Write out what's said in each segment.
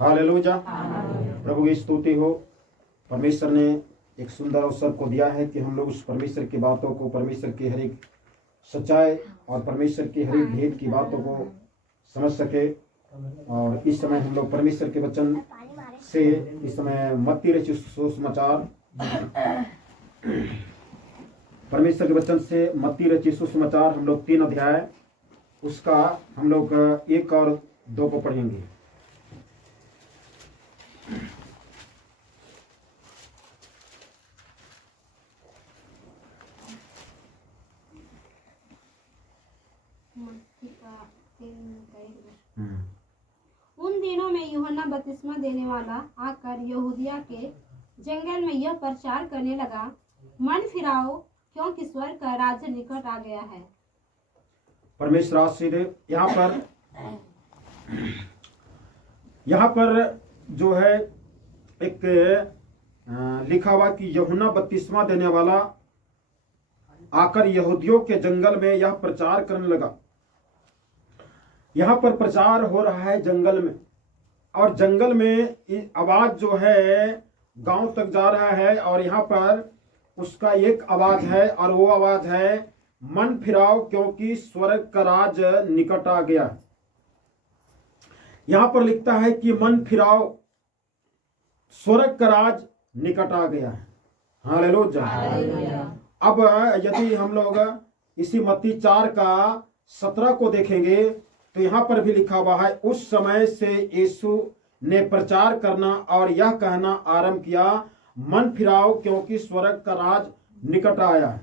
Hallelujah. प्रभु की स्तुति हो। परमेश्वर ने एक सुंदर अवसर को दिया है कि हम लोग उस परमेश्वर की बातों को, परमेश्वर की हर एक सच्चाई और परमेश्वर की हर एक भेद की बातों को समझ सके। और इस समय हम लोग परमेश्वर के वचन से इस समय मत्ती रचित सुसमाचार, परमेश्वर के वचन से मत्ती रचित सुसमाचार हम लोग 3 अध्याय उसका हम लोग 1 और 2 को पढ़ेंगे। उन दिनों में यूहन्ना बपतिस्मा देने वाला आकर यहूदिया के जंगल में यह प्रचार करने लगा, मन फिराओ क्योंकि स्वर्ग का राज्य निकट आ गया है। परमेश्वर आशीष दे। यहाँ पर जो है एक लिखा हुआ कि यूहन्ना बपतिस्मा देने वाला आकर यहूदियों के जंगल में यह प्रचार करने लगा। यहाँ पर प्रचार हो रहा है जंगल में, और जंगल में आवाज जो है गांव तक जा रहा है, और यहाँ पर उसका एक आवाज है, और वो आवाज है मन फिराओ क्योंकि स्वर्ग का राज निकट आ गया। यहाँ पर लिखता है कि मन फिराओ, स्वर्ग का राज निकट आ गया है। हालेलुया। अब यदि हम लोग इसी मत्ती 4:17 को देखेंगे तो यहाँ पर भी लिखा हुआ है, उस समय से यीशु ने प्रचार करना और यह कहना आरंभ किया, मन फिराओ क्योंकि स्वर्ग का राज निकट आया है।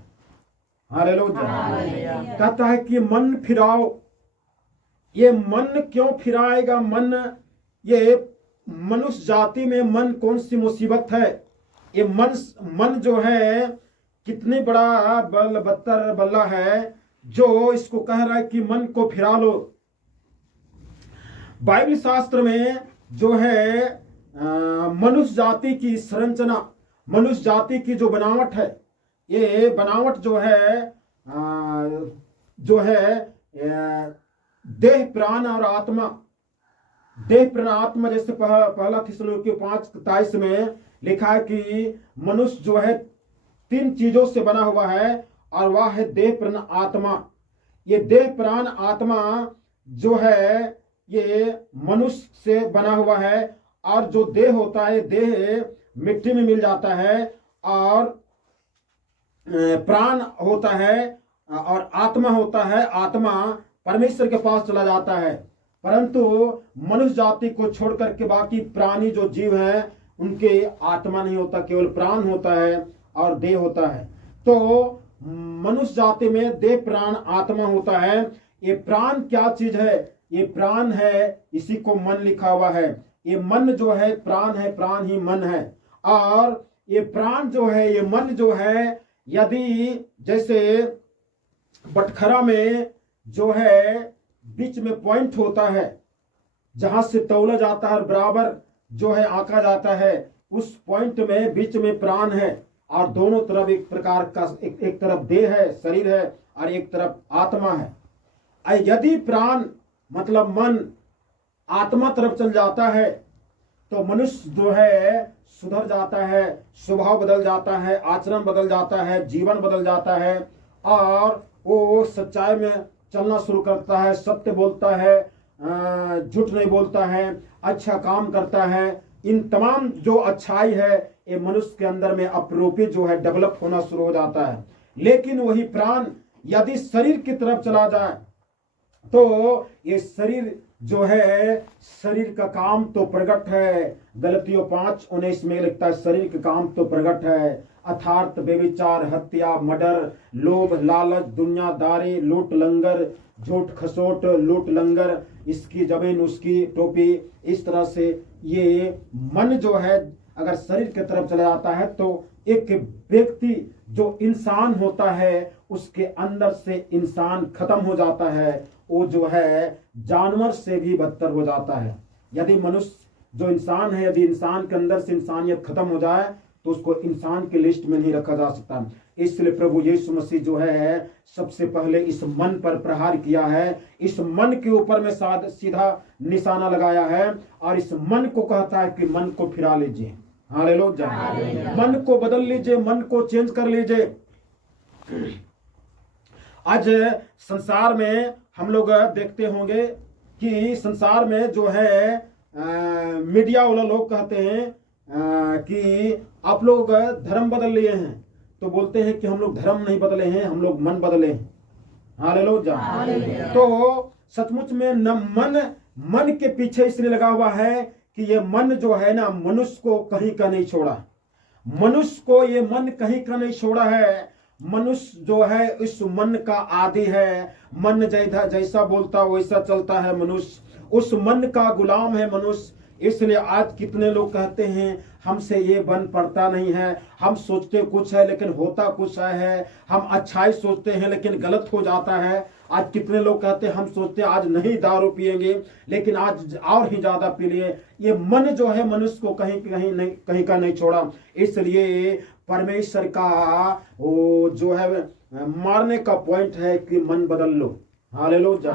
हालेलुया। कहता है कि मन फिराओ। ये मन क्यों फिराएगा? ये मनुष्य जाति में मन कौन सी मुसीबत है? ये मन जो है कितनी बड़ा बलबत्तर बल्ला है जो इसको कह रहा है कि मन को फिरा लो। बाइबल शास्त्र में जो है मनुष्य जाति की संरचना, मनुष्य जाति की जो बनावट है, ये बनावट जो है देह प्राण और आत्मा। देह प्राण आत्मा, जैसे पहला थिस्सलुनीके 5:27 में लिखा है कि मनुष्य जो है 3 चीजों से बना हुआ है, और वह है देह प्राण आत्मा। ये देह प्राण आत्मा जो है ये मनुष्य से बना हुआ है, और जो देह होता है, देह मिट्टी में मिल जाता है, और प्राण होता है और आत्मा होता है, आत्मा परमेश्वर के पास चला जाता है। परंतु मनुष्य जाति को छोड़कर के बाकी प्राणी जो जीव हैं उनके आत्मा नहीं होता, केवल प्राण होता है और देह होता है। तो मनुष्य जाति में देह प्राण आत्मा होता है। ये प्राण क्या चीज है? ये प्राण है, इसी को मन लिखा हुआ है। ये मन जो है प्राण है, प्राण ही मन है। और ये प्राण जो है, ये मन जो है, यदि जैसे बटखरा में जो है बीच में पॉइंट होता है, जहां से तौला जाता है, बराबर जो है आंका जाता है, उस पॉइंट में बीच में प्राण है, और दोनों तरफ एक प्रकार का एक तरफ देह है, शरीर है, और एक तरफ आत्मा है। यदि प्राण मतलब मन आत्मा तरफ चल जाता है तो मनुष्य जो है सुधर जाता है, स्वभाव बदल जाता है, आचरण बदल जाता है, जीवन बदल जाता है, और वो सच्चाई में चलना शुरू करता है, सत्य बोलता है, झूठ नहीं बोलता है, अच्छा काम करता है। इन तमाम जो अच्छाई है ये मनुष्य के अंदर में अपरूपी जो है डेवलप होना शुरू हो जाता है। लेकिन वही प्राण यदि शरीर की तरफ चला जाए तो ये शरीर जो है, शरीर का काम तो प्रकट है। गलतियों 5:19 में लिखता है, शरीर का काम तो प्रकट है, अर्थात व्यभिचार, हत्या, मर्डर, लोभ, लालच, दुनियादारी, लूट लंगर, झूठ खसोट, लूट लंगर, इसकी जमीन उसकी टोपी। इस तरह से ये मन जो है अगर शरीर की तरफ चला जाता है तो एक व्यक्ति जो इंसान होता है उसके अंदर से इंसान खत्म हो जाता है। वो जो है जानवर से भी बदतर हो जाता है। यदि मनुष्य जो इंसान है, यदि इंसान के अंदर से इंसानियत खत्म हो जाए तो उसको इंसान की लिस्ट में नहीं रखा जा सकता। इसलिए प्रभु यीशु मसीह जो है सबसे पहले इस मन पर प्रहार किया है, इस मन के ऊपर में सीधा निशाना लगाया है और इस मन को कहता है कि मन को फिरा लीजिए। हालेलुया, मन को बदल लीजिए, मन को चेंज कर लीजिए। आज संसार में हम लोग देखते होंगे कि संसार में जो है मीडिया वाला लोग कहते हैं कि आप लोग धर्म बदल लिए हैं, तो बोलते हैं कि हम लोग धर्म नहीं बदले हैं, हम लोग मन बदले हैं। हालेलुया। तो सचमुच में न मन के पीछे इसलिए लगा हुआ है कि ये मन जो है ना मनुष्य को कहीं का नहीं छोड़ा, मनुष्य को ये मन कहीं का नहीं छोड़ा है। मनुष्य जो है इस मन का आदि है, मन जैसा बोलता वैसा चलता है मनुष्य, उस मन का गुलाम है मनुष्य। इसलिए आज कितने लोग कहते हैं हमसे ये बन पड़ता नहीं है, हम सोचते कुछ है लेकिन होता कुछ है, हम अच्छाई सोचते हैं लेकिन गलत हो जाता है। आज कितने लोग कहते हैं हम सोचते हैं आज नहीं दारू पिएंगे लेकिन आज और ही ज्यादा पी लिए। ये मन जो है मनुष्य को कहीं का नहीं छोड़ा। इसलिए परमेश्वर का वो जो है मारने का पॉइंट है कि मन बदल लो। हालेलुया।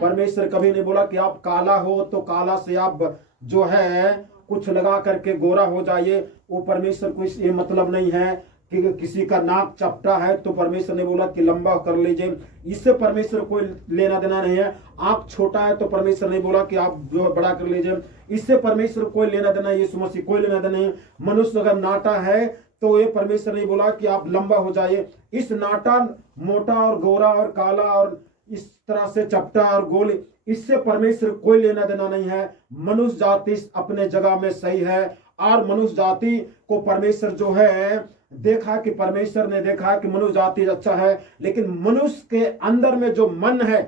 परमेश्वर कभी नहीं बोला कि आप काला हो तो काला से आप जो है कुछ लगा करके गोरा हो जाइए। वो परमेश्वर को ये मतलब नहीं है कि किसी का नाक चपटा है तो परमेश्वर ने बोला कि लंबा कर लीजिए, इससे परमेश्वर कोई लेना देना नहीं है। आंख छोटा है तो परमेश्वर ने बोला कि आप जो है बड़ा कर लीजिए, इससे परमेश्वर कोई लेना देना, यीशु मसीह कोई लेना देना नहीं। मनुष्य अगर नाटा है तो ये परमेश्वर ने बोला कि आप लंबा हो जाइए। इस नाटा मोटा और गोरा और काला और इस तरह से चपटा और गोल, इससे परमेश्वर कोई लेना देना नहीं है। मनुष्य जाति अपने जगह में सही है और मनुष्य जाति को परमेश्वर जो है देखा कि परमेश्वर ने देखा कि मनुष्य जाति अच्छा है, लेकिन मनुष्य के अंदर में जो मन है,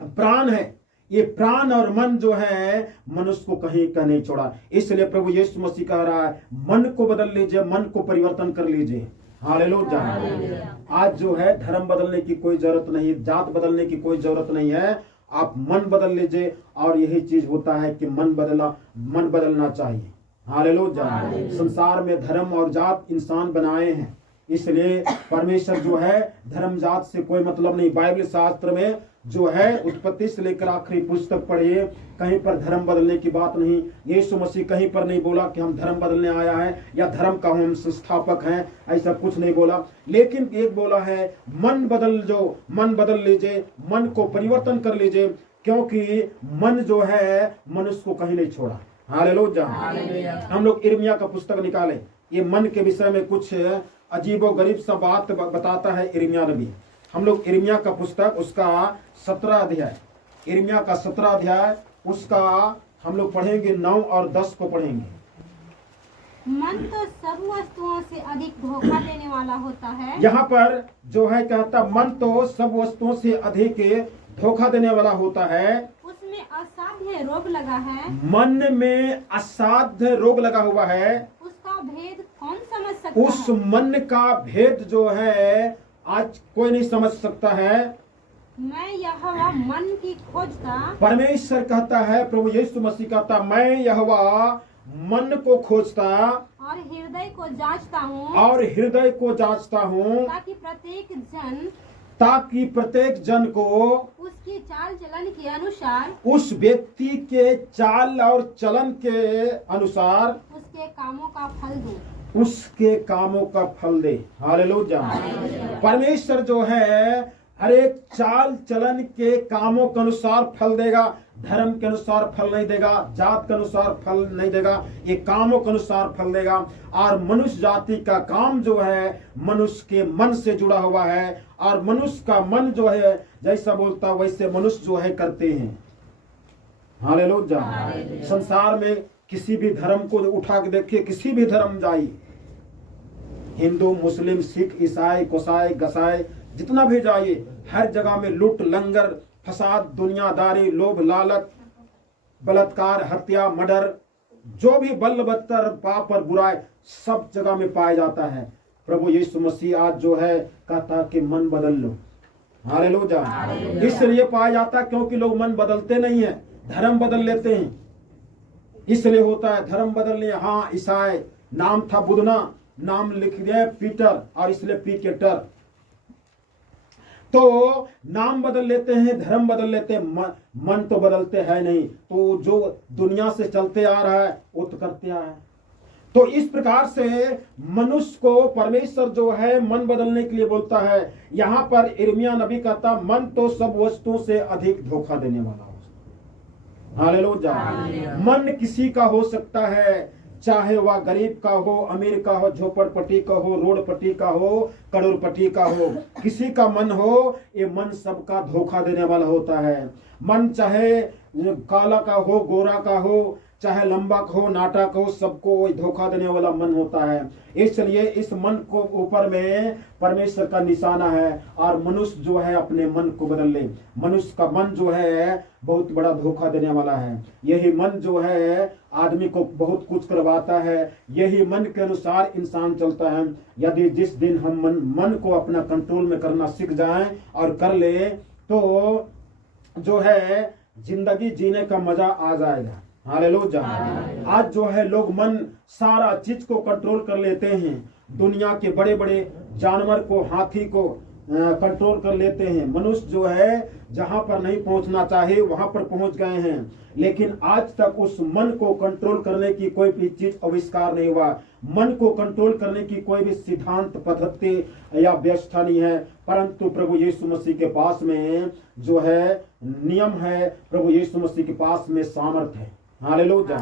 प्राण है, ये प्राण और मन जो है मनुष्य को कहीं का नहीं छोड़ा। इसलिए प्रभु यीशु मसीह कह रहा है मन को बदल लीजिए, मन को परिवर्तन कर लीजिए। हालेलुया। आज जो है धर्म बदलने की कोई जरूरत नहीं, जात बदलने की कोई जरूरत नहीं है, आप मन बदल लीजिए। और यही चीज होता है कि मन बदलना चाहिए। हालेलुया। संसार में धर्म और जात इंसान बनाए हैं, इसलिए परमेश्वर जो है धर्म जात से कोई मतलब नहीं। बाइबल शास्त्र में जो है उत्पत्ति से लेकर आखिरी पुस्तक पढ़िए, कहीं पर धर्म बदलने की बात नहीं। यीशु मसीह कहीं पर नहीं बोला कि हम धर्म बदलने आया है या धर्म का हम संस्थापक हैं, ऐसा कुछ नहीं बोला। लेकिन एक बोला है मन बदल लीजिए, मन को परिवर्तन कर लीजिए, क्योंकि मन जो है मनुष्य को कहीं नहीं छोड़ा। हालेलुया। हम लोग यिर्मयाह का पुस्तक निकालें, ये मन के विषय में कुछ अजीबो गरीब सा बात बताता है यिर्मयाह नबी। हम लोग यिर्मयाह का पुस्तक उसका 17 अध्याय, यिर्मयाह का 17 अध्याय उसका हम लोग पढ़ेंगे 9 और 10 को पढ़ेंगे। मन तो सब वस्तुओं से अधिक धोखा देने वाला होता है। यहाँ पर जो है कहता मन तो सब वस्तुओं से अधिक धोखा देने वाला होता है, उसमें असाध्य रोग लगा है, मन में असाध्य रोग लगा हुआ है। उसका भेद कौन समझ सकता उस है? मन का भेद जो है आज कोई नहीं समझ सकता है। मैं यहोवा मन की खोजता, परमेश्वर कहता है, प्रभु यीशु मसीह कहता मैं यहोवा मन को खोजता और हृदय को जांचता हूँ, और हृदय को जांचता हूँ, ताकि प्रत्येक जन को उसकी चाल चलन के अनुसार, उस व्यक्ति के चाल और चलन के अनुसार उसके कामों का फल दूं। उसके कामों का फल दे। हालेलुया। परमेश्वर जो है हर एक चाल चलन के कामों के अनुसार फल देगा, धर्म के अनुसार फल नहीं देगा, जात के अनुसार फल नहीं देगा, ये कामों के अनुसार फल देगा। और मनुष्य जाति का काम जो है मनुष्य के मन से जुड़ा हुआ है, और मनुष्य का मन जो है जैसा बोलता वैसे मनुष्य जो है करते हैं। हालेलुया। संसार में किसी भी धर्म को उठा के देखिए, किसी भी धर्म जाइए, हिंदू मुस्लिम सिख ईसाई कोसाई गसाई जितना भी जाइए, हर जगह में लूट लंगर फसाद दुनियादारी लोभ लालच बलात्कार हत्या मर्डर जो भी बल बदतर पाप और बुराई सब जगह में पाया जाता है। प्रभु यीशु मसीह आज जो है कहता कि मन बदल लो। हालेलुया। इसलिए पाया जाता क्योंकि लोग मन बदलते नहीं है, धर्म बदल लेते हैं, इसलिए होता है धर्म बदल लिया। हाँ ईसाई नाम था बुदना, नाम लिख दिया पीटर और इसलिए पीकेटर। तो नाम बदल लेते हैं, धर्म बदल लेते हैं, मन तो बदलते हैं नहीं। तो जो दुनिया से चलते आ रहा है वो तो करते आया है। तो इस प्रकार से मनुष्य को परमेश्वर जो है मन बदलने के लिए बोलता है। यहां पर यिर्मयाह नबी कहता मन तो सब वस्तुओं से अधिक धोखा देने वाला हो। हालेलुया। मन किसी का हो सकता है, चाहे वह गरीब का हो, अमीर का हो, झोपड़पट्टी का हो, रोडपट्टी का हो, करोड़पट्टी का हो, किसी का मन हो, ये मन सबका धोखा देने वाला होता है। मन चाहे काला का हो, गोरा का हो, चाहे लंबा हो, नाटा हो, सबको धोखा देने वाला मन होता है। इसलिए इस मन को ऊपर में परमेश्वर का निशाना है और मनुष्य जो है अपने मन को बदल ले। मनुष्य का मन जो है बहुत बड़ा धोखा देने वाला है। यही मन जो है आदमी को बहुत कुछ करवाता है, यही मन के अनुसार इंसान चलता है। यदि जिस दिन हम मन को अपना कंट्रोल में करना सीख जाएं और कर ले तो जो है जिंदगी जीने का मजा आ जाएगा। हालेलुया। आज जो है लोग मन सारा चीज को कंट्रोल कर लेते हैं। दुनिया के बड़े बड़े जानवर को, हाथी को कंट्रोल कर लेते हैं। मनुष्य जो है जहां पर नहीं पहुंचना चाहिए वहां पर पहुंच गए हैं, लेकिन आज तक उस मन को कंट्रोल करने की कोई भी चीज आविष्कार नहीं हुआ। मन को कंट्रोल करने की कोई भी सिद्धांत, पद्धति या व्यवस्था नहीं है, परंतु प्रभु यीशु मसीह के पास में जो है नियम है, प्रभु यीशु मसीह के पास में सामर्थ है। हालेलुया।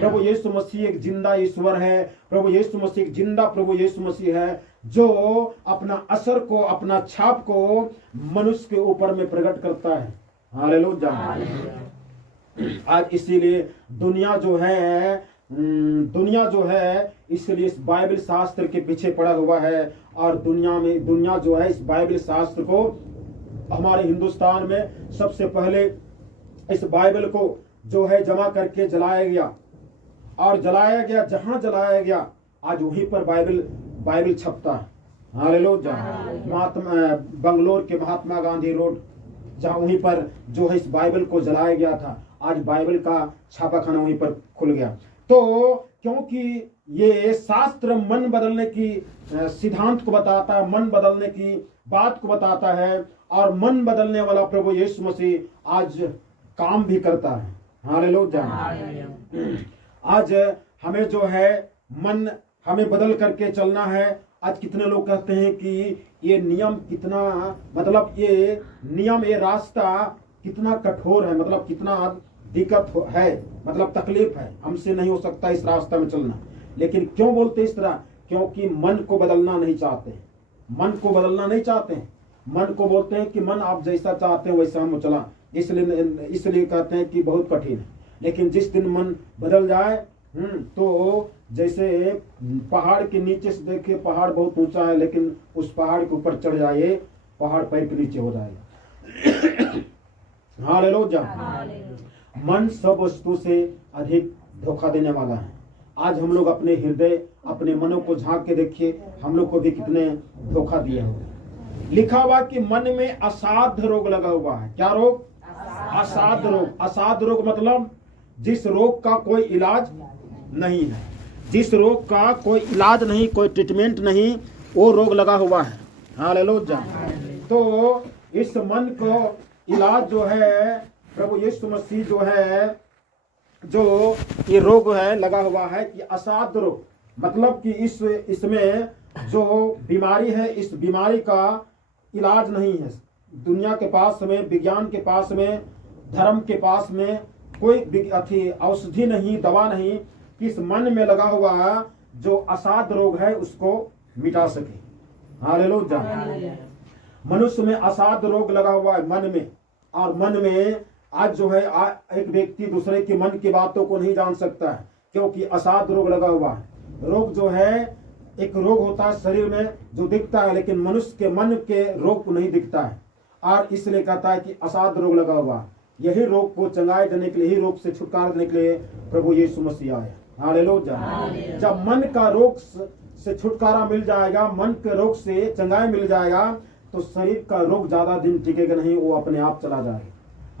प्रभु यीशु मसीह एक जिंदा ईश्वर है। प्रभु यीशु मसीह एक जिंदा प्रभु यीशु मसीह है जो अपना असर को, अपना छाप को मनुष्य के ऊपर में प्रकट करता है। हालेलुया। आज इसीलिए दुनिया जो है इसलिए इस बाइबल शास्त्र के पीछे पड़ा हुआ है। और दुनिया जो है इस बाइबल शास्त्र को, हमारे हिंदुस्तान में सबसे पहले इस बाइबल को जो है जमा करके जलाया गया, और जलाया गया, जहां जलाया गया आज वहीं पर बाइबल छपता है। हालेलुया। बंगलोर के महात्मा गांधी रोड, जहां वहीं पर जो है इस बाइबल को जलाया गया था, आज बाइबल का छापाखाना वहीं पर खुल गया। तो क्योंकि ये शास्त्र मन बदलने की सिद्धांत को बताता है, मन बदलने की बात को बताता है, और मन बदलने वाला प्रभु यीशु मसीह आज काम भी करता है। हालेलुया। आज हमें जो है मन हमें बदल करके चलना है। आज कितने लोग कहते हैं कि ये नियम कितना, मतलब ये नियम, ये रास्ता कितना कठोर है, मतलब कितना दिक्कत है, मतलब तकलीफ है, हमसे नहीं हो सकता इस रास्ता में चलना। लेकिन क्यों बोलते इस तरह? क्योंकि मन को बदलना नहीं चाहते। मन को बदलना नहीं चाहते। मन को बोलते हैं कि मन आप जैसा चाहते हो वैसा हम चला, इसलिए कहते हैं कि बहुत कठिन है। लेकिन जिस दिन मन बदल जाए तो जैसे पहाड़ के नीचे से देखिए, पहाड़ बहुत ऊंचा है, लेकिन उस पहाड़ के ऊपर चढ़ जाइए, पहाड़ पैर के नीचे हो जाएगा। हालेलुया। मन सब वस्तु से अधिक धोखा देने वाला है। आज हम लोग अपने हृदय, अपने मनों को झांक के देखिए, हम लोग को भी कितने धोखा दिया हुआ। लिखा हुआ कि मन में असाध्य रोग लगा हुआ है। क्या रोग? असाध्य रोग। असाध्य रोग मतलब जिस रोग का कोई इलाज नहीं है, जिस रोग का कोई इलाज नहीं, कोई ट्रीटमेंट नहीं, वो रोग लगा हुआ है। हालेलुया। तो इस मन को इलाज जो है प्रभु यीशु मसीह जो है, जो ये रोग है लगा हुआ है कि असाध्य रोग, मतलब कि इसमें जो बीमारी है, इस बीमारी का इलाज नहीं है। दुनिया के पास में, विज्ञान के पास में, धर्म के पास में कोई औषधि नहीं, दवा नहीं कि इस मन में लगा हुआ जो असाध्य रोग है उसको मिटा सके। हालेलुया। मनुष्य में असाध्य रोग लगा हुआ है मन में, और मन में आज जो है एक व्यक्ति दूसरे के मन की बातों को नहीं जान सकता है, क्योंकि असाध्य रोग लगा हुआ है। रोग जो है, एक रोग होता है शरीर में जो दिखता है, लेकिन मनुष्य के मन के रोग को नहीं दिखता है, और इसलिए कहता है कि असाध्य रोग लगा हुआ। यही रोग को चंगाई देने के लिए, यही रोग से छुटकारा देने के लिए प्रभु यीशु मसीह आया। हालेलुया। जब मन का रोग से छुटकारा मिल जाएगा, मन के रोग से चंगाई मिल जाएगा, तो शरीर का रोग ज्यादा दिन टिकेगा नहीं, वो अपने आप चला जाएगा।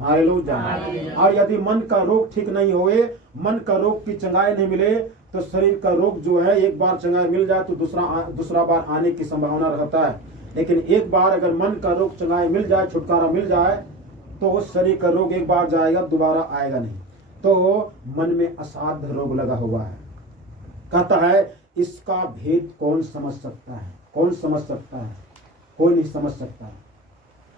हालेलुया। और यदि मन का रोग ठीक नहीं होए, मन का रोग की चंगाई नहीं मिले, तो शरीर का रोग जो है एक बार चंगाई मिल जाए तो दूसरा बार आने की संभावना रहता है। लेकिन एक बार अगर मन का रोग चंगाई मिल जाए, छुटकारा मिल जाए, तो उस शरीर का रोग एक बार जाएगा, दोबारा आएगा नहीं। तो मन में असाध्य रोग लगा हुआ है। कहता है इसका भेद कौन समझ सकता है? कौन समझ सकता है? कोई नहीं समझ सकता है।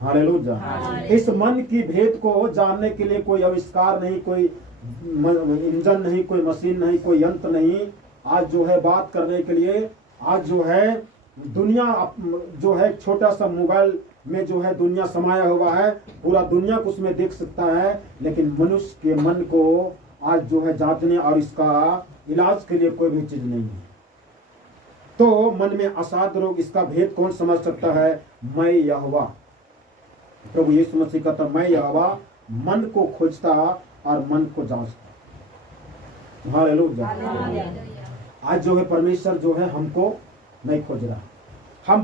हालेलुया। इस मन की भेद को जानने के लिए कोई आविष्कार नहीं, कोई इंजन नहीं, कोई मशीन नहीं, कोई यंत्र नहीं। आज जो है बात करने के लिए, आज जो है दुनिया जो है छोटा सा मोबाइल में जो है दुनिया समाया हुआ है, पूरा दुनिया को उसमें देख सकता है। लेकिन मनुष्य के मन को आज जो है जांचने और इसका इलाज के लिए कोई भी चीज नहीं है। तो मन में असाध्य रोग, इसका भेद कौन समझ सकता है? मैं यहोवा, प्रभु यीशु मसीह कहता मैं यहोवा मन को खोजता और मन को जांचता। हालेलुया। आज जो है परमेश्वर जो है हमको नहीं खोज रहा। हम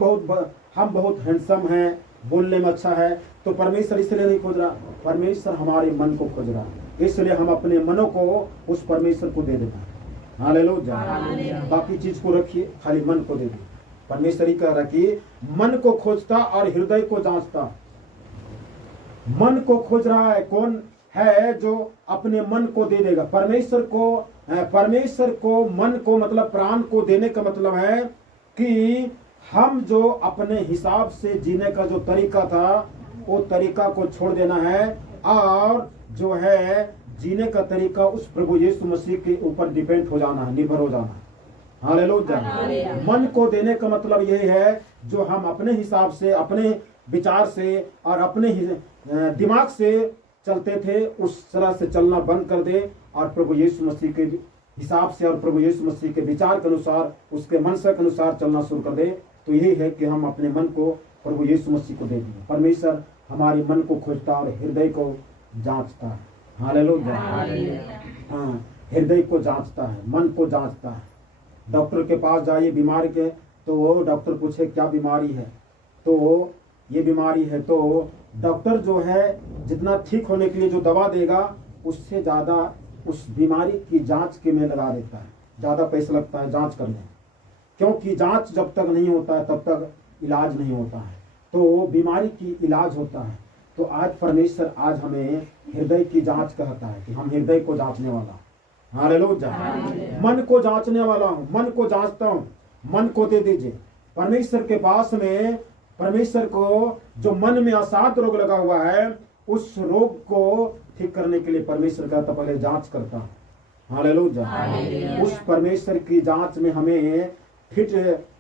बहुत हैंडसम हैं, बोलने में अच्छा है, तो परमेश्वर इसलिए नहीं खोज रहा। परमेश्वर हमारे मन को खोज रहा, इसलिए हम अपने मनों को उस परमेश्वर को दे देता है। हालेलुया। बाकी चीज को रखिए, खाली मन को दे दे। परमेश्वर ही कह रहा कि मन को खोजता और हृदय को जांचता। मन को खोज रहा है कौन है? जो अपने मन को दे देगा। परमेश्वर को मन को मतलब प्राण को देने का मतलब है कि हम जो अपने हिसाब से जीने का जो तरीका था, वो तरीका को छोड़ देना है और जो है जीने का तरीका उस प्रभु यीशु मसीह के ऊपर डिपेंड हो जाना है, निर्भर हो जाना है। हालेलुया। मन को देने का मतलब यही है, जो हम अपने हिसाब से, अपने विचार से और अपने दिमाग से चलते थे, उस तरह से चलना बंद कर दे और प्रभु यीशु मसीह के हिसाब से और प्रभु यीशु मसीह के विचार के अनुसार, उसके मनसा के अनुसार चलना शुरू कर दे। तो यही है कि हम अपने मन को प्रभु यीशु मसीह को दे दें। परमेश्वर हमारे मन को खोजता और हृदय को जांचता है। हालेलुया। हाँ, हृदय को जांचता है, मन को जांचता है। डॉक्टर के पास जाइए बीमार के, तो वो डॉक्टर पूछे क्या बीमारी है, तो ये बीमारी है, तो डॉक्टर जो है जितना ठीक होने के लिए जो दवा देगा, उससे ज़्यादा उस बीमारी की जांच के में लगा देता है। ज़्यादा पैसा लगता है जांच करने, क्योंकि जांच जब तक नहीं होता है तब तक इलाज नहीं होता है। तो बीमारी की इलाज होता है। तो आज परमेश्वर आज हमें हृदय की जांच कहता है कि हम हृदय को जांचने वाला। हालेलुया। मन को जांचने वाला हूँ, मन को जांचता हूँ, मन को दे दीजिए परमेश्वर के पास में। परमेश्वर को जो मन में असाध्य रोग लगा हुआ है, उस रोग को ठीक करने के लिए परमेश्वर कहता पहले जांच करता हूँ। हालेलुया। उस परमेश्वर की जांच में हमें फिट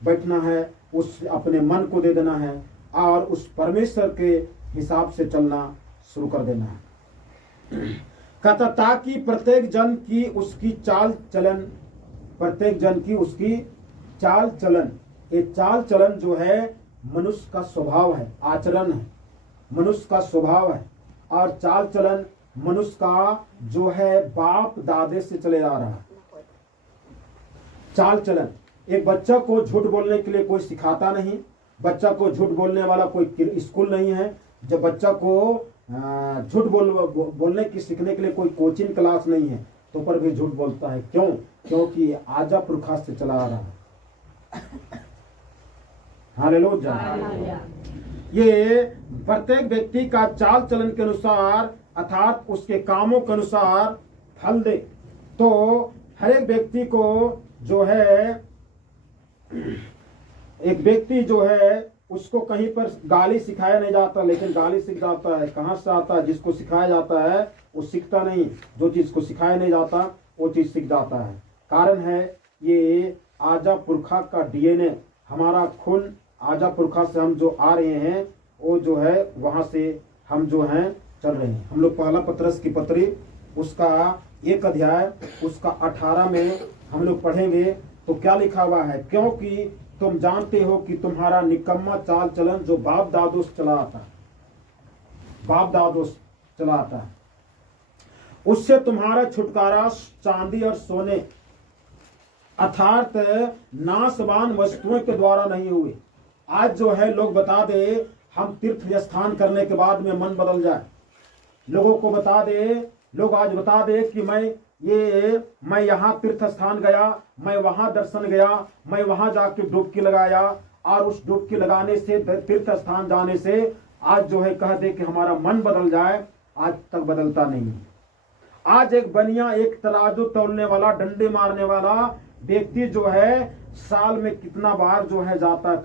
बैठना है, उस अपने मन को दे देना है और उस परमेश्वर के हिसाब से चलना शुरू कर देना है। कहता ताकि प्रत्येक जन की उसकी चाल चलन, प्रत्येक जन की उसकी चाल चलन। ये चाल चलन जो है मनुष्य का स्वभाव है, आचरण है, मनुष्य का स्वभाव है। और चाल चलन मनुष्य का जो है बाप दादे से चले आ रहा है। चाल चलन, एक बच्चा को झूठ बोलने के लिए कोई सिखाता नहीं, बच्चा को झूठ बोलने वाला कोई स्कूल नहीं है। जब बच्चा को झूठ बोलने की सीखने के लिए कोई कोचिंग क्लास नहीं है, तो पर भी झूठ बोलता है। क्यों? क्योंकि आजा पुरखा से चला आ रहा है। हालेलुया। ये प्रत्येक व्यक्ति का चाल चलन के अनुसार अर्थात उसके कामों के अनुसार फल दे। तो हर एक व्यक्ति को जो है, एक व्यक्ति जो है उसको कहीं पर गाली सिखाया नहीं जाता, लेकिन गाली सीख जाता है। कहाँ से आता है? जिसको सिखाया जाता है वो सीखता नहीं, जो चीज को सिखाया नहीं जाता वो चीज सीख जाता है। कारण है ये आजा पुरखा का डीएनए, हमारा खून आजा पुरखा से हम जो आ रहे हैं, वो जो है वहां से हम जो हैं चल रहे हैं। हम लोग पहला पत्रस की पत्री उसका 1 अध्याय उसका 18 में हम लोग पढ़ेंगे तो क्या लिखा हुआ है? क्योंकि तुम जानते हो कि तुम्हारा निकम्मा चाल चलन जो बाप दादों से चला आता है, बाप दादों से चला आता है, उससे तुम्हारा छुटकारा चांदी और सोने अर्थात नाशवान वस्तुओं के द्वारा नहीं हुए। आज जो है लोग बता दे हम तीर्थ स्थान करने के बाद में मन बदल जाए, लोगों को बता दे, लोग आज बता दे कि मैं ये मैं यहाँ तीर्थ स्थान गया, मैं वहां दर्शन गया, मैं वहां जाके डुबकी लगाया, और उस डुबकी लगाने से, तीर्थ स्थान जाने से आज जो है कह दे कि हमारा मन बदल जाए, आज तक बदलता नहीं। आज एक बनिया, एक तराजू तौलने वाला, डंडे मारने वाला व्यक्ति जो है साल में कितना बार जो है जाता है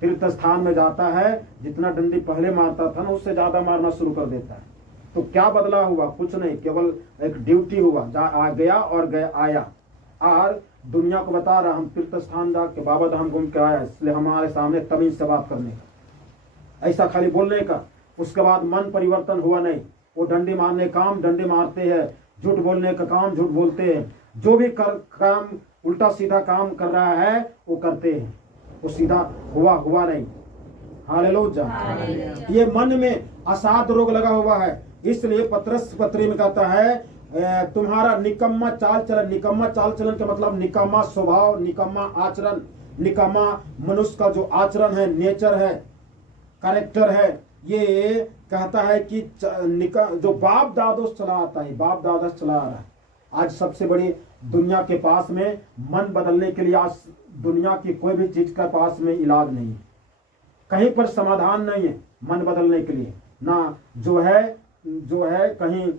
तीर्थ स्थान में जाता है, जितना डंडी पहले मारता था ना उससे ज्यादा मारना शुरू कर देता है। तो क्या बदला हुआ? कुछ नहीं, केवल एक ड्यूटी हुआ, आ गया और गया आया, और दुनिया को बता रहा हम तीर्थ स्थान जाके बाबा धाम घूम के आया, इसलिए हमारे सामने तमीज से बात करने का, ऐसा खाली बोलने का। उसके बाद मन परिवर्तन हुआ नहीं, वो डंडे मारने काम डंडे मारते हैं, झूठ बोलने का काम झूठ बोलते हैं, जो भी काम उल्टा सीधा काम कर रहा है वो करते हैं, वो सीधा हुआ नहीं। हालेलुया। ये मन में असाध रोग लगा हुआ है, इसलिए पत्रस पत्री में कहता है तुम्हारा निकम्मा चाल चलन, निकम्मा चाल चलन का मतलब निकम्मा स्वभाव, निकम्मा आचरण, निकम्मा मनुष्य का जो आचरण है, नेचर है, कैरेक्टर है, ये कहता है कि जो बाप दादों से चला आता है, बाप दादा से चला आ रहा है। आज सबसे बड़ी दुनिया के पास में मन बदलने के लिए, आज दुनिया की कोई भी चीज का पास में इलाज नहीं है, कहीं पर समाधान नहीं है मन बदलने के लिए, ना जो है कहीं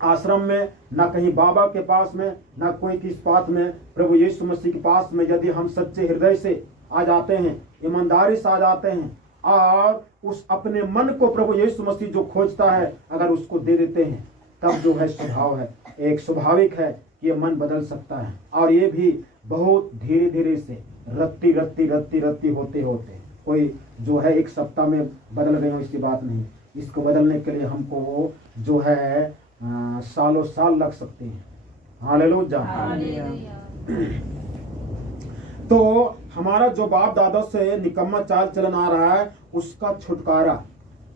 आश्रम में, ना कहीं बाबा के पास में, ना कोई किस पास में, प्रभु यीशु मसीह के पास में यदि हम सच्चे हृदय से आ जाते हैं, ईमानदारी से आ जाते हैं, और उस अपने मन को प्रभु यीशु मसीह जो खोजता है अगर उसको दे देते हैं, तब जो है स्वभाव है, एक स्वाभाविक है कि ये मन बदल सकता है। और ये भी बहुत धीरे धीरे से रत्ती होते कोई जो है एक सप्ताह में बदल गए हो, इसकी बात नहीं। इसको बदलने के लिए हमको जो है सालों साल लग सकते हैं। हालेलुया। तो हमारा जो बाप दादा से निकम्मा चाल चलन आ रहा है, उसका छुटकारा,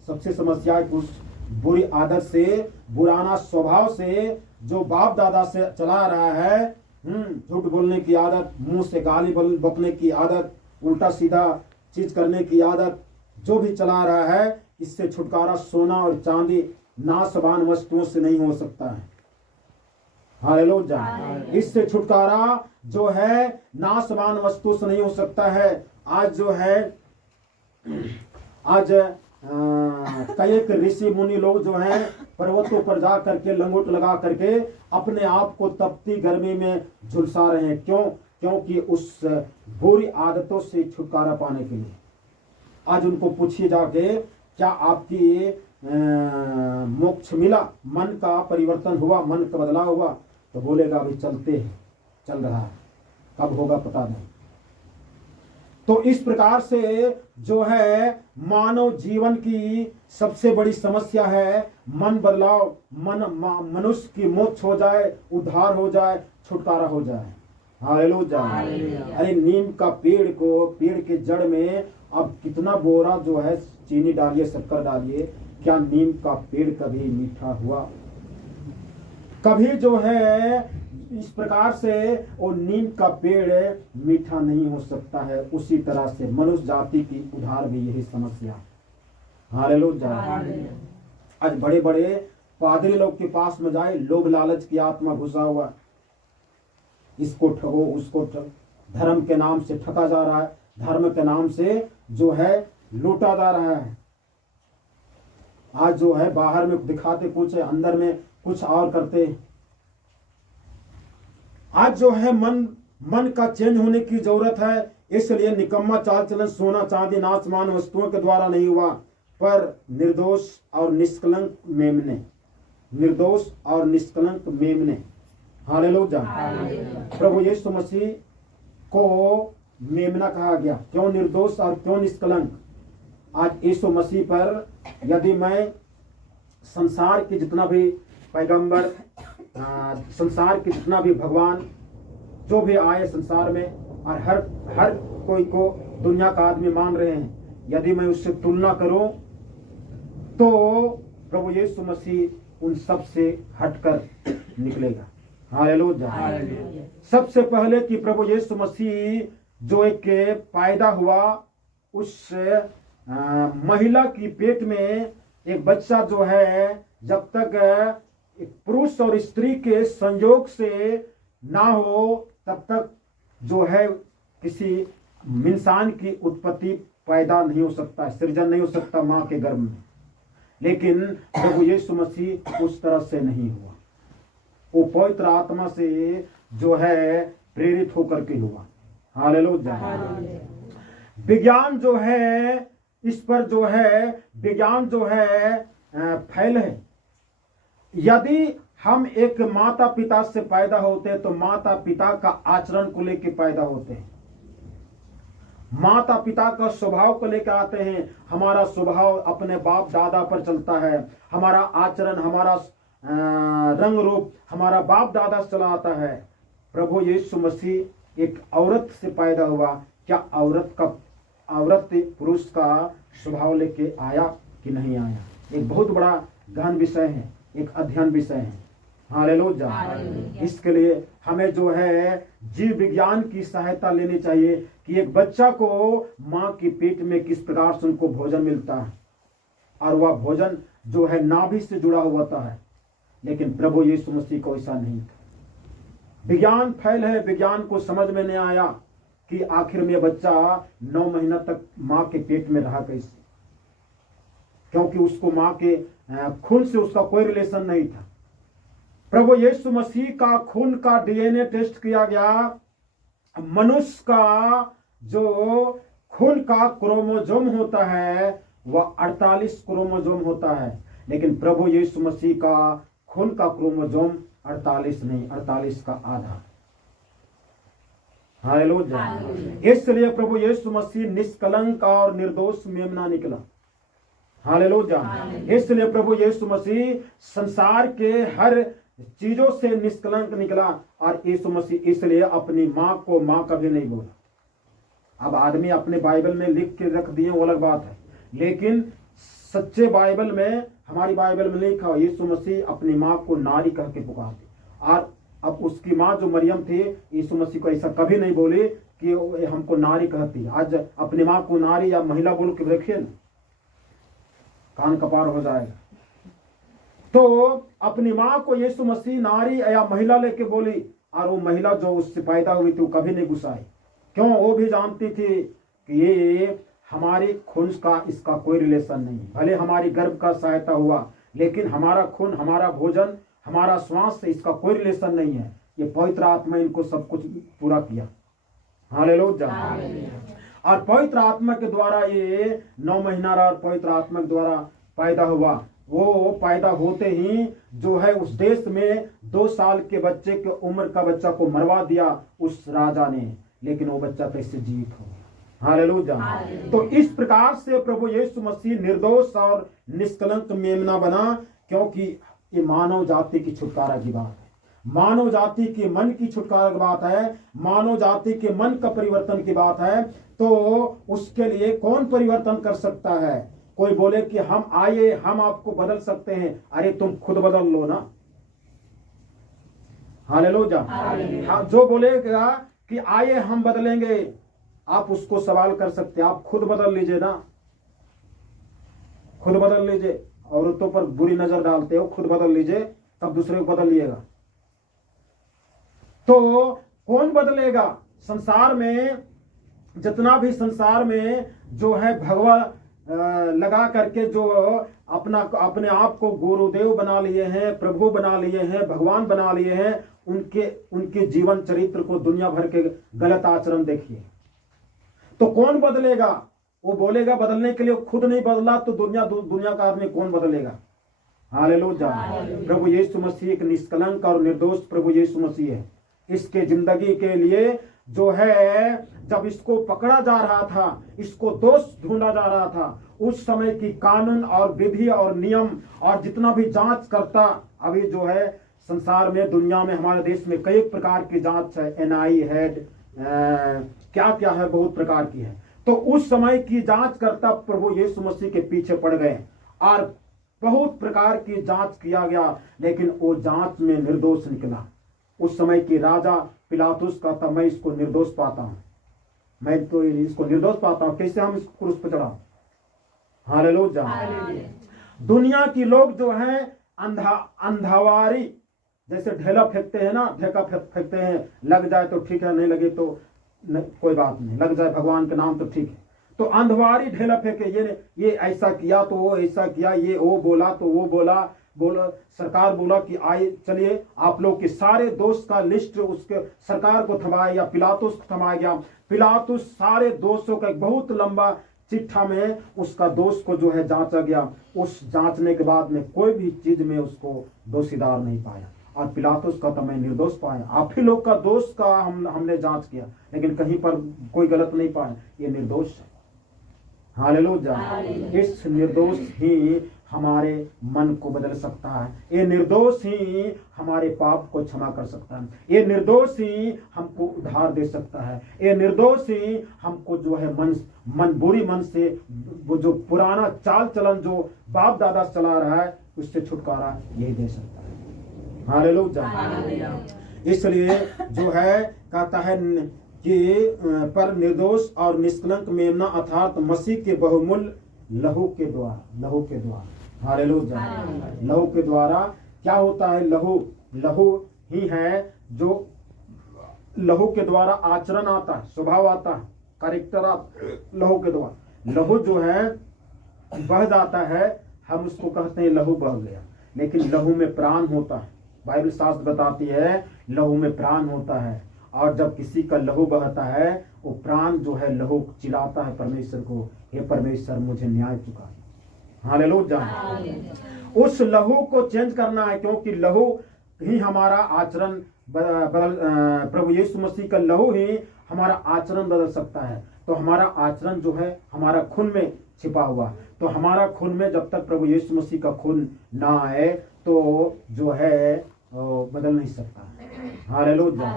सबसे समस्या है उस बुरी आदत से, बुराना स्वभाव से जो बाप दादा से चला रहा है, झूठ बोलने की आदत, मुंह से गाली बकने की आदत, उल्टा सीधा चीज करने की आदत, जो भी चला रहा है, इससे छुटकारा सोना और चांदी नाशवान वस्तुओं से नहीं हो सकता है। हालेलुया। इससे छुटकारा जो है नाशवान वस्तु से नहीं हो सकता है। आज जो है कई एक ऋषि मुनि लोग जो हैं पर्वतों पर जा करके लंगोट लगा करके अपने आप को तपती गर्मी में झुलसा रहे हैं। क्यों? क्योंकि उस बुरी आदतों से छुटकारा पाने के लिए। आज उनको पूछिए जाके, क्या आपकी मोक्ष मिला, मन का परिवर्तन हुआ, मन का बदलाव हुआ? तो बोलेगा अभी चल रहा है, कब होगा पता नहीं। तो इस प्रकार से जो है मानव जीवन की सबसे बड़ी समस्या है मन बदलाव। मनुष्य की मोक्ष हो जाए, उद्धार हो जाए, छुटकारा हो जाए। हालेलुया। अरे नीम का पेड़ के जड़ में अब कितना बोरा जो है चीनी डालिए, शक्कर डालिए, क्या नीम का पेड़ कभी मीठा हुआ? कभी जो है इस प्रकार से वो नीम का पेड़ मीठा नहीं हो सकता है। उसी तरह से मनुष्य जाति की उधार भी यही समस्या। हालेलुया। आज बड़े बड़े पादरी लोग के पास में जाए, लोभ लालच की आत्मा घुसा हुआ, इसको ठगो उसको धर्म के नाम से ठगा जा रहा है, धर्म के नाम से जो है लूटा जा रहा है। आज जो है बाहर में दिखाते कुछ है, अंदर में कुछ और करते। आज जो है मन का चेंज होने की जरूरत है। इसलिए निकम्मा चाल चलन सोना चांदी नाशवान वस्तुओं के द्वारा नहीं हुआ, पर निर्दोष और निष्कलंक मेमने। हालेलुया। प्रभु यीशु मसीह को मेमना कहा गया। क्यों निर्दोष और क्यों निष्कलंक? आज यीशु मसीह पर यदि मैं संसार के जितना भी पैगंबर, संसार के जितना भी भगवान जो भी आए संसार में, और हर कोई को दुनिया का आदमी मान रहे हैं, यदि मैं उससे तुलना करूं तो प्रभु यीशु मसीह उन सब से हटकर निकलेगा। हालेलुया। सबसे पहले कि प्रभु यीशु मसीह जो एक पैदा हुआ, उस महिला की पेट में एक बच्चा जो है जब तक एक पुरुष और स्त्री के संयोग से ना हो तब तक जो है किसी इंसान की उत्पत्ति पैदा नहीं हो सकता, सृजन नहीं हो सकता मां के गर्भ में। लेकिन प्रभु यीशु मसीह उस तरह से नहीं हुआ, वो पवित्र आत्मा से जो है प्रेरित होकर के हुआ। हालेलुया। विज्ञान जो है इस पर जो है विज्ञान जो है फैल है। यदि हम एक माता पिता से पैदा होते हैं तो माता पिता का आचरण को लेकर पैदा होते हैं, माता पिता का स्वभाव को लेकर आते हैं। हमारा स्वभाव अपने बाप दादा पर चलता है, हमारा आचरण, हमारा रंग रूप हमारा बाप दादा से चला आता है। प्रभु यीशु मसीह एक औरत से पैदा हुआ, क्या औरत पुरुष का स्वभाव लेके आया कि नहीं आया? एक बहुत बड़ा गहन विषय है, एक अध्ययन विषय है। हालेलुया। इसके लिए हमें जो है जीव विज्ञान की सहायता लेनी चाहिए कि एक बच्चा को मां के पेट में किस प्रकार से उनको भोजन मिलता है, और वह भोजन जो है नाभि से जुड़ा हुआ होता है। लेकिन प्रभु यीशु मसीह को ऐसा नहीं था। विज्ञान फैल है, विज्ञान को समझ में नहीं आया कि आखिर में बच्चा 9 महीना तक मां के पेट में रहा कैसे, क्योंकि उसको मां के खून से उसका कोई रिलेशन नहीं था। प्रभु यीशु मसीह का खून का डीएनए टेस्ट किया गया। मनुष्य का जो खून का क्रोमोजोम होता है वह 48 क्रोमोजोम होता है, लेकिन प्रभु यीशु मसीह का खून का क्रोमोजोम 48 नहीं, 48 का आधा। हालेलुया। इसलिए प्रभु यीशु मसीह निष्कलंक और निर्दोष मेमना निकला। हालेलुया। इसलिए प्रभु यीशु मसीह संसार के हर चीजों से निष्कलंक निकला, और यीशु मसीह इसलिए अपनी मां को मां कभी नहीं बोला। अब आदमी अपने बाइबल में लिख के रख दिए वो अलग बात है, लेकिन सच्चे बाइबल में, हमारी बाइबल में लिखा यीशु मसीह अपनी मां को नारी कह के पुकारते। और अब उसकी मां जो मरियम थी, यीशु मसीह को ऐसा कभी नहीं बोले कि हमको नारी कहती। आज अपनी मां को नारी या महिला बोल के रखिए ना, कान कपार हो जाएगा। तो अपनी मां को यीशु मसीह नारी या महिला लेके बोली, और वो महिला जो उससे पैदा हुई थी वो कभी नहीं गुस्साई। क्यों? वो भी जानती थी कि ये हमारी खून का इसका कोई रिलेशन नहीं। भले हमारी गर्भ का सहायता हुआ, लेकिन हमारा खून, हमारा भोजन, हमारा श्वास से इसका कोई रिलेशन नहीं है। ये पवित्र आत्मा इनको सब कुछ पूरा किया। हालेलुया। और पवित्र आत्मा के द्वारा ये 9 महीना रहा, और पवित्र आत्मा के द्वारा पैदा हुआ। वो पैदा होते ही जो है उस देश में 2 साल के बच्चे के उम्र का बच्चा को मरवा दिया उस राजा ने, लेकिन वो बच्चा कैसे जीवित हो गया। हालेलुया। तो इस प्रकार से प्रभु यीशु मसीह निर्दोष और निष्कलंक मेमना बना, क्योंकि ये मानव जाति की छुटकारा की बात है, मानव जाति के मन की छुटकारा की बात है, मानव जाति के मन का परिवर्तन की बात है। तो उसके लिए कौन परिवर्तन कर सकता है? कोई बोले कि हम आए, हम आपको बदल सकते हैं। अरे तुम खुद बदल लो ना। हालेलुया। जो बोलेगा कि आइए हम बदलेंगे, आप उसको सवाल कर सकते हैं, आप खुद बदल लीजिए ना, खुद बदल लीजिए। औरतों पर बुरी नजर डालते हो, खुद बदल लीजिए, तब दूसरे को बदल लिएगा। तो कौन बदलेगा? संसार में जितना भी संसार में जो है भगवा लगा करके जो अपने आप को गुरुदेव बना लिए हैं, प्रभु बना लिए हैं, भगवान बना लिए हैं, उनके जीवन चरित्र को, दुनिया भर के गलत आचरण देखिए। तो कौन बदलेगा? वो बोलेगा बदलने के लिए, खुद नहीं बदला तो दुनिया का आदमी कौन बदलेगा? हालेलुया। प्रभु यीशु मसीह एक निष्कलंक और निर्दोष प्रभु यीशु मसीह है। इसके जिंदगी के लिए जो है, जब इसको पकड़ा जा रहा था, इसको दोष ढूंढा जा रहा था, उस समय की कानून और विधि और नियम और जितना भी जांच करता, अभी जो है संसार में, दुनिया में, हमारे देश में कई प्रकार की जांच है, NI हेड क्या क्या है, बहुत प्रकार की है। तो उस समय की जांच करता प्रभु यीशु मसीह के पीछे पड़ गए, और बहुत प्रकार की जांच किया गया, लेकिन वो जांच में निर्दोष निकला। उस समय की राजा पिलातुस का था, मैं इसको निर्दोष पाता हूं, मैं तो इसको निर्दोष पाता हूं, कैसे हम इसको क्रूस पर चढ़ाऊं? हालेलुया। दुनिया की लोग जो हैं अंधावारी, जैसे ढेला फेंकते हैं ना, ढेका फेंकते हैं, लग जाए तो ठीक है, नहीं लगे तो कोई बात नहीं, लग जाए भगवान के नाम तो ठीक है। तो अंधवारी ढेला फेंके, ये ऐसा किया तो वो ऐसा किया, ये वो बोला तो वो बोला, सरकार बोला कि आइए चलिए आप लोग के सारे दोस्त का लिस्ट उसके सरकार को थमाया गया, पिलातुस को थमाया गया। पिलातुस सारे दोषों का एक बहुत लंबा चिट्ठा में उसका दोष को जो है जांचा गया। उस जांचने के बाद में कोई भी चीज में उसको दोषीदार नहीं पाया, और पिलातुस का तो मैं निर्दोष पाया। आप ही लोग का दोष का हमने जांच किया, लेकिन कहीं पर कोई गलत नहीं पाया, ये निर्दोष है। हालेलुया। इस निर्दोष ही हमारे मन को बदल सकता है, ये निर्दोष ही हमारे पाप को क्षमा कर सकता है, ये निर्दोष ही हमको उद्धार दे सकता है, ये निर्दोष ही हमको जो है मन बुरी मन से, वो जो पुराना चाल चलन जो बाप दादा चला रहा है उससे छुटकारा यही दे सकता है। हालेलुया। इसलिए जो है कहता है कि पर निर्दोष और निष्कलंक मेमना अर्थात मसीह के बहुमूल्य लहू के द्वारा हालेलुया। लहू के द्वारा क्या होता है? लहू ही है जो लहू के द्वारा आचरण आता है, स्वभाव आता है, कैरेक्टर आता लहू के द्वारा। लहू जो है बह जाता है, हम उसको कहते हैं लहू बह गया, लेकिन लहू में प्राण होता है। बाइबल शास्त्र बताती है लहू में प्राण होता है, और जब किसी का लहू बहता है वो प्राण जो है लहू चिल्लाता है परमेश्वर को, हे परमेश्वर मुझे न्याय चुका। हालेलुया। उस लहू को चेंज करना है, क्योंकि लहू ही हमारा आचरण बदल, प्रभु यीशु मसीह का लहू ही हमारा आचरण बदल सकता है। तो हमारा आचरण जो है हमारा खून में छिपा हुआ, तो हमारा खून में जब तक प्रभु यीशु मसीह का खून ना आए तो जो है बदल नहीं सकता। हालेलुया।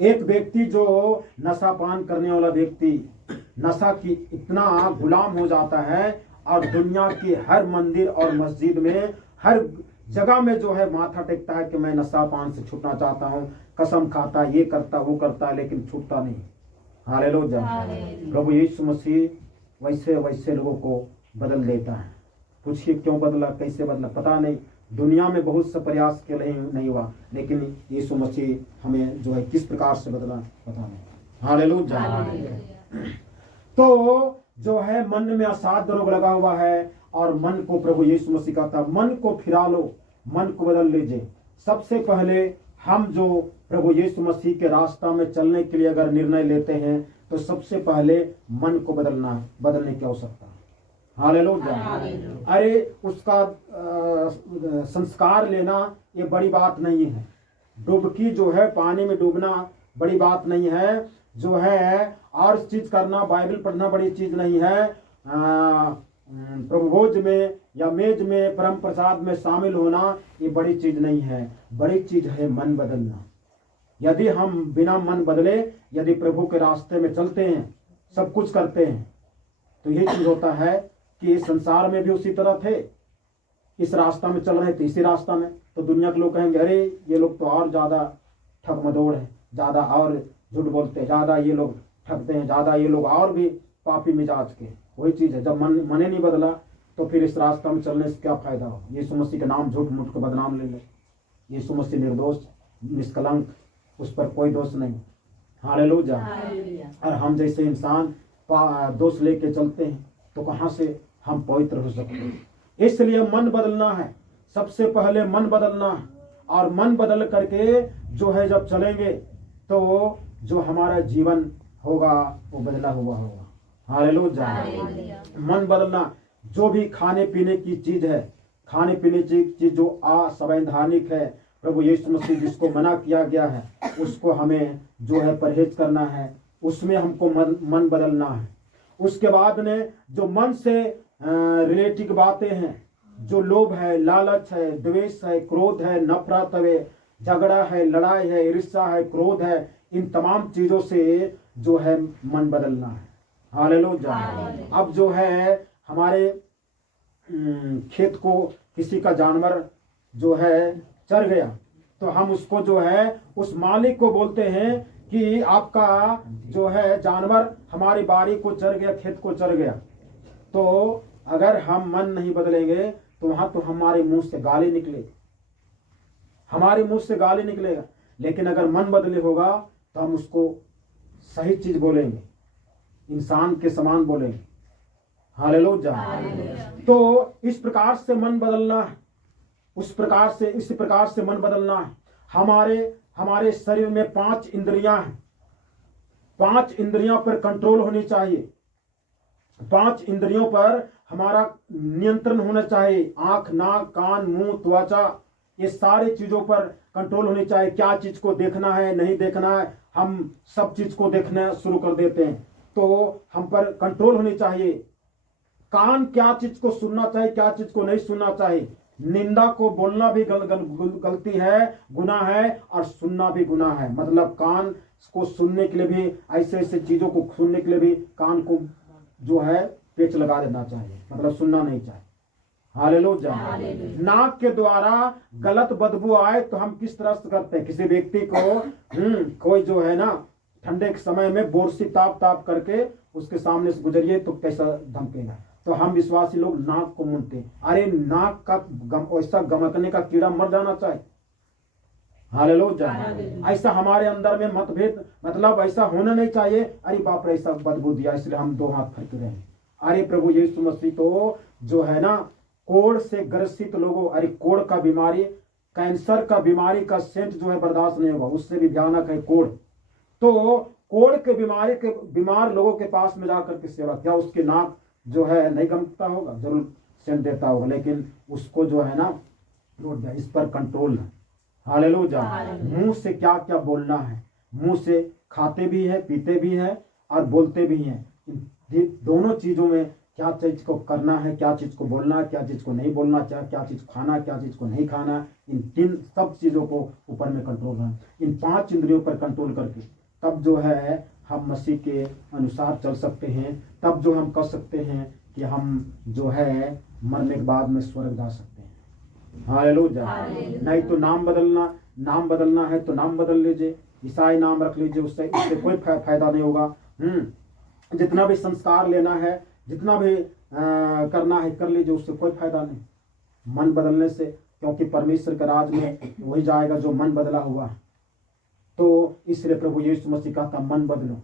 एक व्यक्ति जो नशा पान करने वाला व्यक्ति नशा की इतना गुलाम हो जाता है, और दुनिया के हर मंदिर और मस्जिद में हर जगह में जो है माथा टेकता है कि मैं नशा पान से छूटना चाहता हूँ, कसम खाता, ये करता वो करता, लेकिन छूटता नहीं। हालेलुया। प्रभु यीशु मसीह वैसे वैसे लोगों को बदल देता है। पूछिए क्यों बदला, कैसे बदला, पता नहीं। दुनिया में बहुत से प्रयास के लिए नहीं हुआ, लेकिन यीशु मसीह हमें जो है किस प्रकार से बदला पता नहीं। हालेलुया। तो जो है मन में असाध्य रोग लगा हुआ है, और मन को प्रभु यीशु मसीह कहता मन को फिरा लो, मन को बदल लीजिए। सबसे पहले हम जो प्रभु यीशु मसीह के रास्ता में चलने के लिए अगर निर्णय लेते हैं तो सबसे पहले मन को बदलने की आवश्यकता है। हालेलुया। अरे उसका संस्कार लेना ये बड़ी बात नहीं है, डुबकी जो है पानी में डूबना बड़ी बात नहीं है, जो है और चीज करना, बाइबल पढ़ना बड़ी चीज नहीं है, प्रभु भोज में या मेज में परम प्रसाद में शामिल होना ये बड़ी चीज नहीं है। बड़ी चीज है मन बदलना। यदि हम बिना मन बदले यदि प्रभु के रास्ते में चलते हैं, सब कुछ करते हैं, तो ये चीज होता है कि इस संसार में भी उसी तरह थे, इस रास्ता में चल रहे थे, इसी रास्ता में, तो दुनिया के लोग कहेंगे अरे ये लोग तो और ज्यादा ठग मदोड़ है, ज्यादा और झूठ बोलते हैं, ज्यादा ये लोग ठगते हैं, ज्यादा ये लोग और भी पापी मिजाज के। वही चीज है, जब मन ही नहीं बदला तो फिर इस रास्ता में चलने से क्या फायदा हो। यीशु मसीह का नाम झूठ मूठ को बदनाम ले ले। यीशु मसीह निर्दोष, निष्कलंक, उस पर कोई दोष नहीं। हालेलुया। और हम जैसे इंसान दोष लेके चलते हैं तो कहाँ से हम पवित्र हो सकते हैं। इसलिए मन बदलना है, सबसे पहले मन बदलना है, और मन बदल करके जो है जब चलेंगे तो जो हमारा जीवन होगा वो बदला हुआ होगा। हालेलुया। मन बदलना, जो भी खाने पीने की चीज है, खाने पीने की चीज जो असंवैधानिक है, प्रभु यीशु मसीह जिसको मना किया गया है उसको हमें जो है परहेज करना है, उसमें हमको मन बदलना है। उसके बाद ने जो मन से रिलेटेड बातें हैं, जो लोभ है, लालच है, द्वेष है, क्रोध है, नफरत है, झगड़ा है, लड़ाई है, ईर्ष्या है, क्रोध है, इन तमाम चीजों से जो है मन बदलना है। हालेलुया। अब जो है हमारे खेत को किसी का जानवर जो है चर गया, तो हम उसको जो है उस मालिक को बोलते हैं कि आपका जो है जानवर हमारी बाड़ी को चर गया, खेत को चर गया। तो अगर हम मन नहीं बदलेंगे तो वहां तो हमारे मुंह से गाली निकलेगी, हमारे मुंह से गाली निकलेगा। लेकिन अगर मन बदले होगा तो हम उसको सही चीज बोलेंगे, इंसान के समान बोलेंगे। हालेलुया। तो इस प्रकार से मन बदलना है, उस प्रकार से इस प्रकार से मन बदलना है। हमारे शरीर में 5 इंद्रियां हैं, 5 इंद्रियों पर कंट्रोल होनी चाहिए, 5 इंद्रियों पर हमारा नियंत्रण होना चाहिए। आंख, नाक, कान, मुंह, त्वचा, ये सारी चीजों पर कंट्रोल होनी चाहिए। क्या चीज को देखना है, नहीं देखना है, हम सब चीज को देखना शुरू कर देते हैं, तो हम पर कंट्रोल होनी चाहिए। कान क्या चीज को सुनना चाहिए, क्या चीज को नहीं सुनना चाहिए। निंदा को बोलना भी गलती है, गुनाह है, और सुनना भी गुनाह है। मतलब कान को सुनने के लिए भी, ऐसे ऐसे चीजों को सुनने के लिए भी कान को जो है पेच लगा देना चाहिए, मतलब सुनना नहीं चाहिए। हालेलुया। नाक के द्वारा गलत बदबू आए तो हम किस तरह से करते हैं, किसी व्यक्ति को कोई जो है ना ठंडे के समय में बोरसी ताप करके उसके सामने से गुजरिए तो कैसा धमकेगा। तो हम विश्वासी लोग नाक को मूंदते हैं। अरे नाक का ऐसा गमकने का कीड़ा मर जाना चाहिए। हालेलुया। ऐसा हमारे अंदर में मतभेद, मतलब ऐसा होना नहीं चाहिए। अरे बाप रे, ऐसा बदबू दिया इसलिए हम 2 हाथ फड़के रहे। अरे प्रभु यीशु मसीह तो जो है ना कोढ़ से ग्रसित लोगों, अरे कोढ़ का बीमारी, कैंसर का बीमारी का सेंट जो है बर्दाश्त नहीं होगा, उससे भी भयानक है कोढ़। तो कोढ़ के बीमारी के बीमार लोगों के पास में जाकर के सेवा, क्या उसके नाक जो है नहीं गमकता होगा, जरूर सेंट देता होगा, लेकिन उसको जो है ना रोक दिया। इस पर कंट्रोल है। हालेलुया। मुंह से क्या क्या बोलना है, मुंह से खाते भी है, पीते भी है और बोलते भी हैं। दोनों चीजों में क्या चीज को करना है, क्या चीज को बोलना, क्या चीज को नहीं बोलना, क्या चीज खाना, क्या चीज को नहीं खाना, इन 3 सब चीजों को ऊपर में कंट्रोल है। इन 5 इंद्रियों पर कंट्रोल करके तब जो है हम मसीह के अनुसार चल सकते हैं। तब जो हम कर सकते हैं कि हम जो है मरने के बाद में स्वर्ग जा सकते हैं। हालेलुया। नहीं तो नाम बदलना है तो नाम बदल लीजिए, ईसाई नाम रख लीजिए, उससे कोई फायदा नहीं होगा। जितना भी संस्कार लेना है, जितना भी करना है कर लीजिए, उससे कोई फायदा नहीं मन बदलने से, क्योंकि परमेश्वर के राज में वही जाएगा जो मन बदला हुआ है। तो इसलिए प्रभु यीशु मसीह कहता मन बदलो।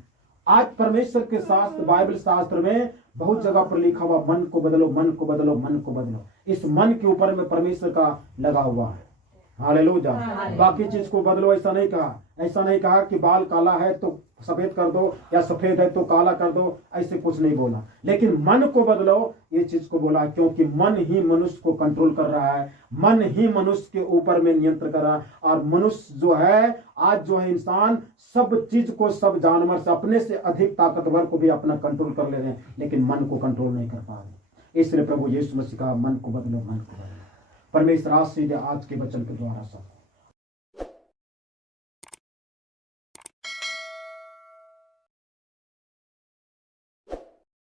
आज परमेश्वर के शास्त्र, बाइबल शास्त्र में बहुत जगह पर लिखा हुआ मन को बदलो, मन को बदलो, मन को बदलो। इस मन के ऊपर में परमेश्वर का लगा हुआ है। हालेलुया। बाकी चीज को बदलो ऐसा नहीं कहा। ऐसा नहीं कहा कि बाल काला है तो सफेद कर दो, या सफेद है तो काला कर दो, ऐसे कुछ नहीं बोला। लेकिन मन को बदलो ये चीज को बोला, क्योंकि मन ही मनुष्य को कंट्रोल कर रहा है, मन ही मनुष्य के ऊपर में नियंत्रण कर रहा है। और मनुष्य जो है आज जो है इंसान सब चीज को, सब जानवर से, अपने से अधिक ताकतवर को भी अपना कंट्रोल कर ले रहे हैं, लेकिन मन को कंट्रोल नहीं कर पा रहे। इसलिए प्रभु यीशु मसीह का मन को बदलो, मन को बदलो। परमेश्वर आज के वचन के द्वारा सब